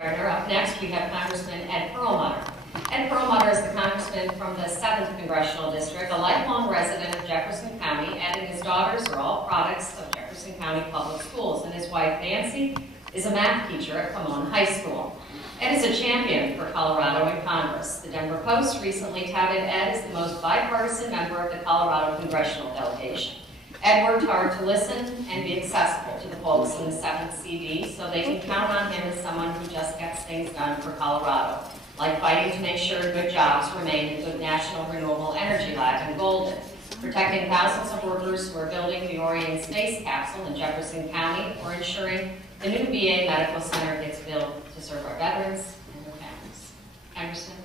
Up next, we have Congressman Ed Perlmutter. Ed Perlmutter is the congressman from the 7th Congressional District, a lifelong resident of Jefferson County. Ed and his daughters are all products of Jefferson County Public Schools, and his wife, Nancy, is a math teacher at Pomona High School. Ed is a champion for Colorado in Congress. The Denver Post recently touted Ed as the most bipartisan member of the Colorado congressional delegation. Ed worked hard to listen and be accessible to the folks in the 7th CD so they can count on him as someone who just gets things done for Colorado, like fighting to make sure good jobs remain at the National Renewable Energy Lab in Golden, protecting thousands of workers who are building the Orion space capsule in Jefferson County, or ensuring the new VA Medical Center gets built to serve our veterans and their families. Congressman.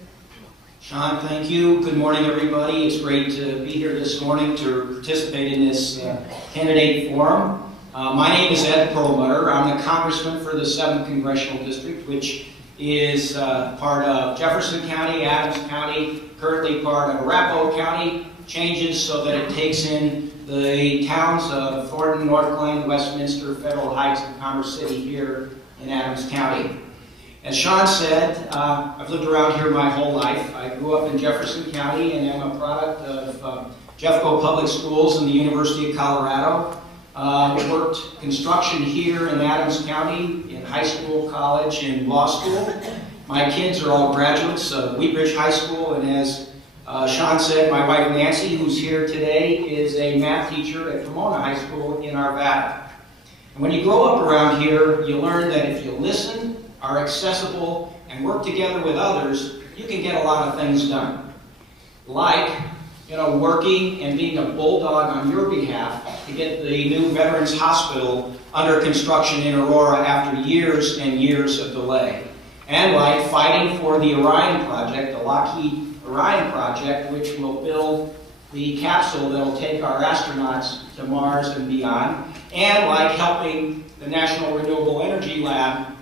Sean, thank you. Good morning, everybody. It's great to be here this morning to participate in this candidate forum. My name is Ed Perlmutter. I'm the congressman for the 7th Congressional District, which is part of Jefferson County, Adams County, currently part of Arapahoe County, changes so that it takes in the towns of Thornton, North Glen, Westminster, Federal Heights, and Commerce City here in Adams County. As Sean said, I've lived around here my whole life. I grew up in Jefferson County and am a product of Jeffco Public Schools and the University of Colorado. Worked construction here in Adams County in high school, college, and law school. My kids are all graduates of Wheat Ridge High School, and as Sean said, my wife Nancy, who's here today, is a math teacher at Pomona High School in Arvada. And when you grow up around here, you learn that if you listen, are accessible, and work together with others, you can get a lot of things done. Like, working and being a bulldog on your behalf to get the new Veterans Hospital under construction in Aurora after years and years of delay. And like fighting for the Orion project, the Lockheed Orion project, which will build the capsule that will take our astronauts to Mars and beyond. And like helping the National Renewable Energy Lab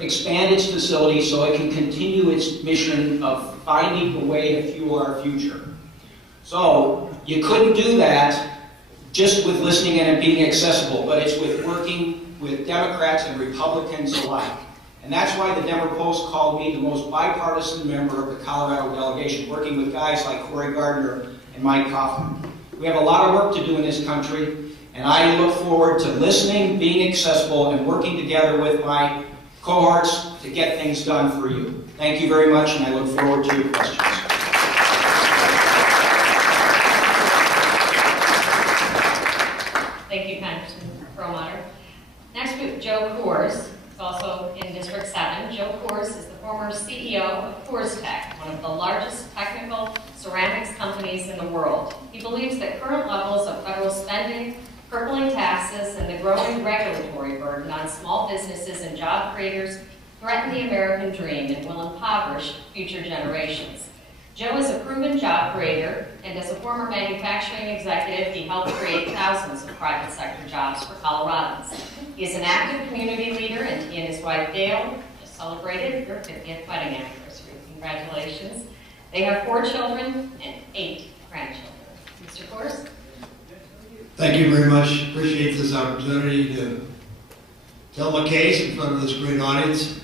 expand its facility so it can continue its mission of finding a way to fuel our future. So you couldn't do that just with listening and it being accessible, but it's with working with Democrats and Republicans alike. And that's why the Denver Post called me the most bipartisan member of the Colorado delegation, working with guys like Cory Gardner and Mike Coughlin. We have a lot of work to do in this country, and I look forward to listening, being accessible, and working together with my cohorts to get things done for you. Thank you very much, and I look forward to your questions. Thank you, Congressman Perlmutter. Next, we have Joe Coors, who's also in District 7. Joe Coors is the former CEO of Coors Tech, one of the largest technical ceramics companies in the world. He believes that current levels of federal spending, crippling taxes, and the growing regulatory burden on small businesses and job creators threaten the American dream and will impoverish future generations. Joe is a proven job creator, and as a former manufacturing executive, he helped create thousands of private sector jobs for Coloradans. He is an active community leader, and he and his wife Gail just celebrated their 50th wedding anniversary. Congratulations. They have 4 children and 8 grandchildren. Mr. Coors? Thank you very much. Appreciate this opportunity to tell my case in front of this great audience.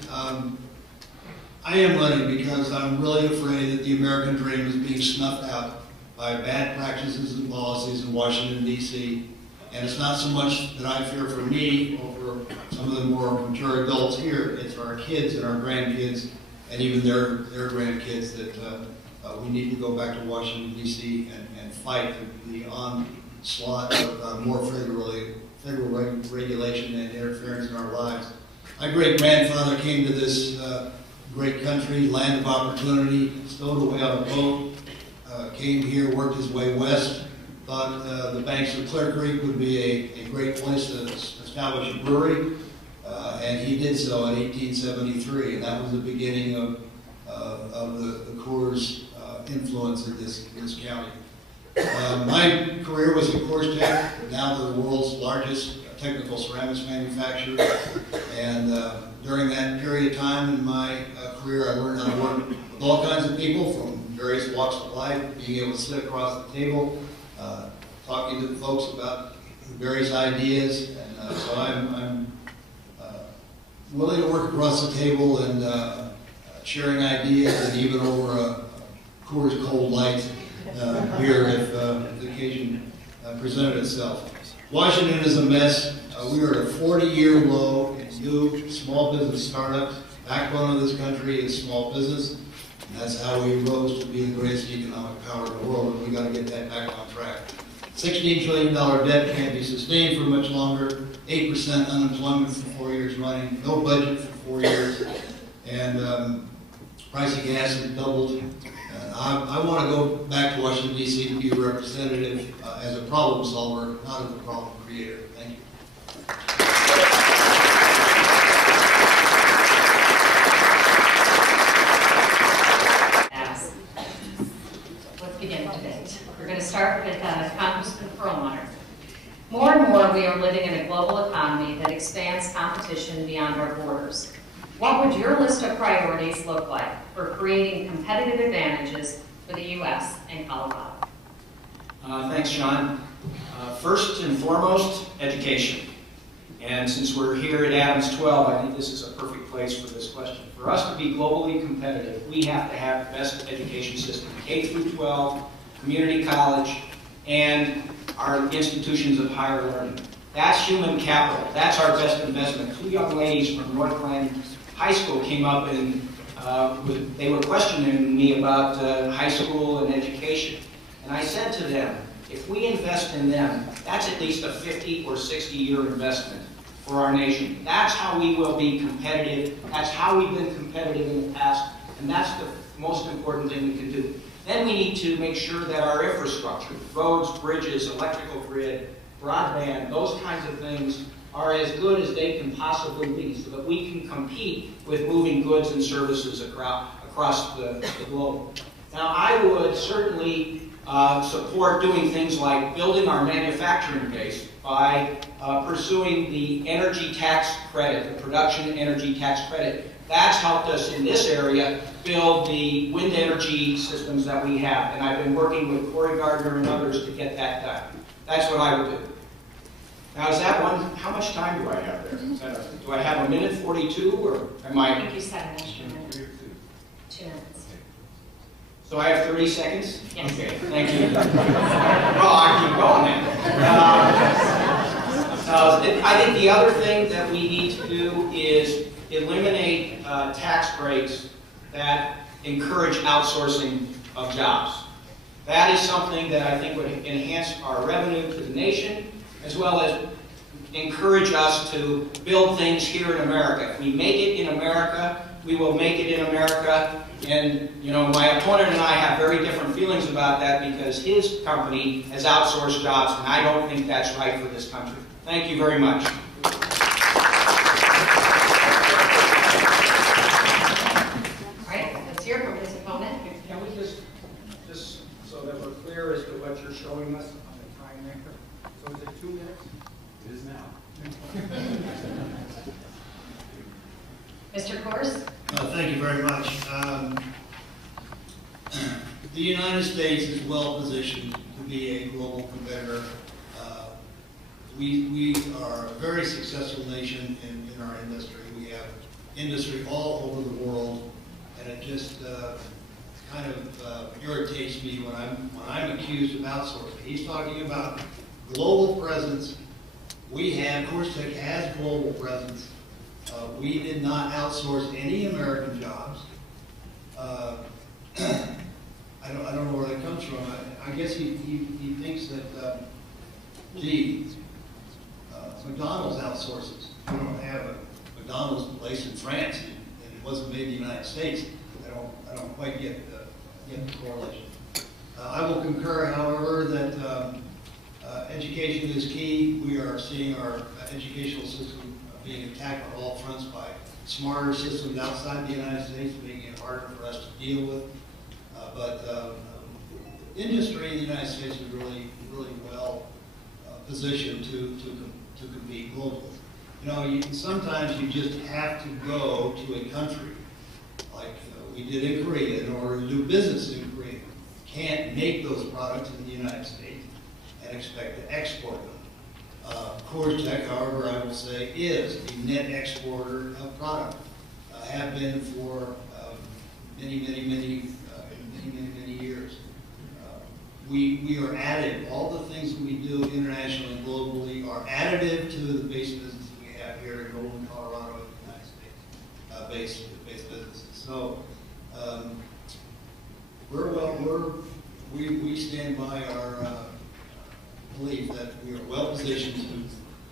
I am running because I'm really afraid that the American dream is being snuffed out by bad practices and policies in Washington, D.C. And it's not so much that I fear for me or for some of the more mature adults here. It's our kids and our grandkids and even their grandkids that we need to go back to Washington, D.C. and fight the onslaught of more federal regulation and interference in our lives. My great-grandfather came to this great country, land of opportunity, stowed away on a boat, came here, worked his way west, thought the banks of Clear Creek would be a great place to establish a brewery, and he did so in 1873, and that was the beginning of the Coors influence in this county. My career was at Coors Tech, now the world's largest technical ceramics manufacturer, and during that period of time in my career, I learned how to work with all kinds of people from various walks of life, being able to sit across the table, talking to the folks about various ideas, and so I'm willing to work across the table and sharing ideas, and even over a Coors Cold Light beer if the occasion presented itself. Washington is a mess. We are at a 40-year low in new small business startups. Backbone of this country is small business. And that's how we rose to be the greatest economic power in the world, and we got to get that back on track. $16 trillion debt can't be sustained for much longer. 8% unemployment for 4 years running. No budget for 4 years. And price of gas has doubled. I want to go back to Washington, D.C. to be a representative as a problem solver, not as a problem creator. Thank you. Let's begin the debate. We're going to start with Congressman Perlmutter. More and more, we are living in a global economy that expands competition beyond our borders. What would your list of priorities look like for creating competitive advantages for the U.S. and Colorado? Thanks, Sean. First and foremost, education. And since we're here at Adams 12, I think this is a perfect place for this question. For us to be globally competitive, we have to have the best education system, K through 12, community college, and our institutions of higher learning. That's human capital. That's our best investment. Two young ladies from Northland High School came up and they were questioning me about high school and education. And I said to them, if we invest in them, that's at least a 50 or 60-year investment for our nation. That's how we will be competitive. That's how we've been competitive in the past. And that's the most important thing we can do. Then we need to make sure that our infrastructure, roads, bridges, electrical grid, broadband, those kinds of things are as good as they can possibly be so that we can compete with moving goods and services across the globe. Now, I would certainly support doing things like building our manufacturing base by pursuing the energy tax credit, the production energy tax credit. That's helped us in this area build the wind energy systems that we have. And I've been working with Corey Gardner and others to get that done. That's what I would do. Now, is that one, how much time do I have there? Do I have 1:42 or am I? I think you said an extra minute. 2 minutes. So I have 30 seconds? Yes. Okay, thank you. Well, I keep going then. I think the other thing that we need to do is eliminate tax breaks that encourage outsourcing of jobs. That is something that I think would enhance our revenue to the nation, as well as encourage us to build things here in America. If we make it in America, we will make it in America. And, you know, my opponent and I have very different feelings about that because his company has outsourced jobs, and I don't think that's right for this country. Thank you very much. All right, let's hear from his opponent. Can we just so that we're clear as to what you're showing us on the time maker? So is it 2 minutes? It is now. Mr. Coors? Thank you very much. The United States is well positioned to be a global competitor. We are a very successful nation in our industry. We have industry all over the world, and it just kind of irritates me when I'm accused of outsourcing. He's talking about global presence. Coors Tech has global presence. We did not outsource any American jobs. I don't know where that comes from. I guess he thinks that, McDonald's outsources. We don't have a McDonald's place in France, and it wasn't made in the United States. I don't quite get the correlation. I will concur, however, that education is key. We are seeing our educational system being attacked on all fronts by smarter systems outside the United States, making it harder for us to deal with. But industry in the United States is really well positioned to compete globally. You know, sometimes you just have to go to a country, like we did in Korea, in order to do business in Korea. You can't make those products in the United States and expect to export them. Coors Tech, however, I will say, is a net exporter of product. Have been for many years. We are additive. All the things that we do internationally and globally are additive to the base business we have here in Golden, Colorado, and the United States, base businesses. So we stand by our belief that we are well positioned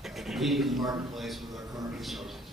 to compete in the marketplace with our current resources.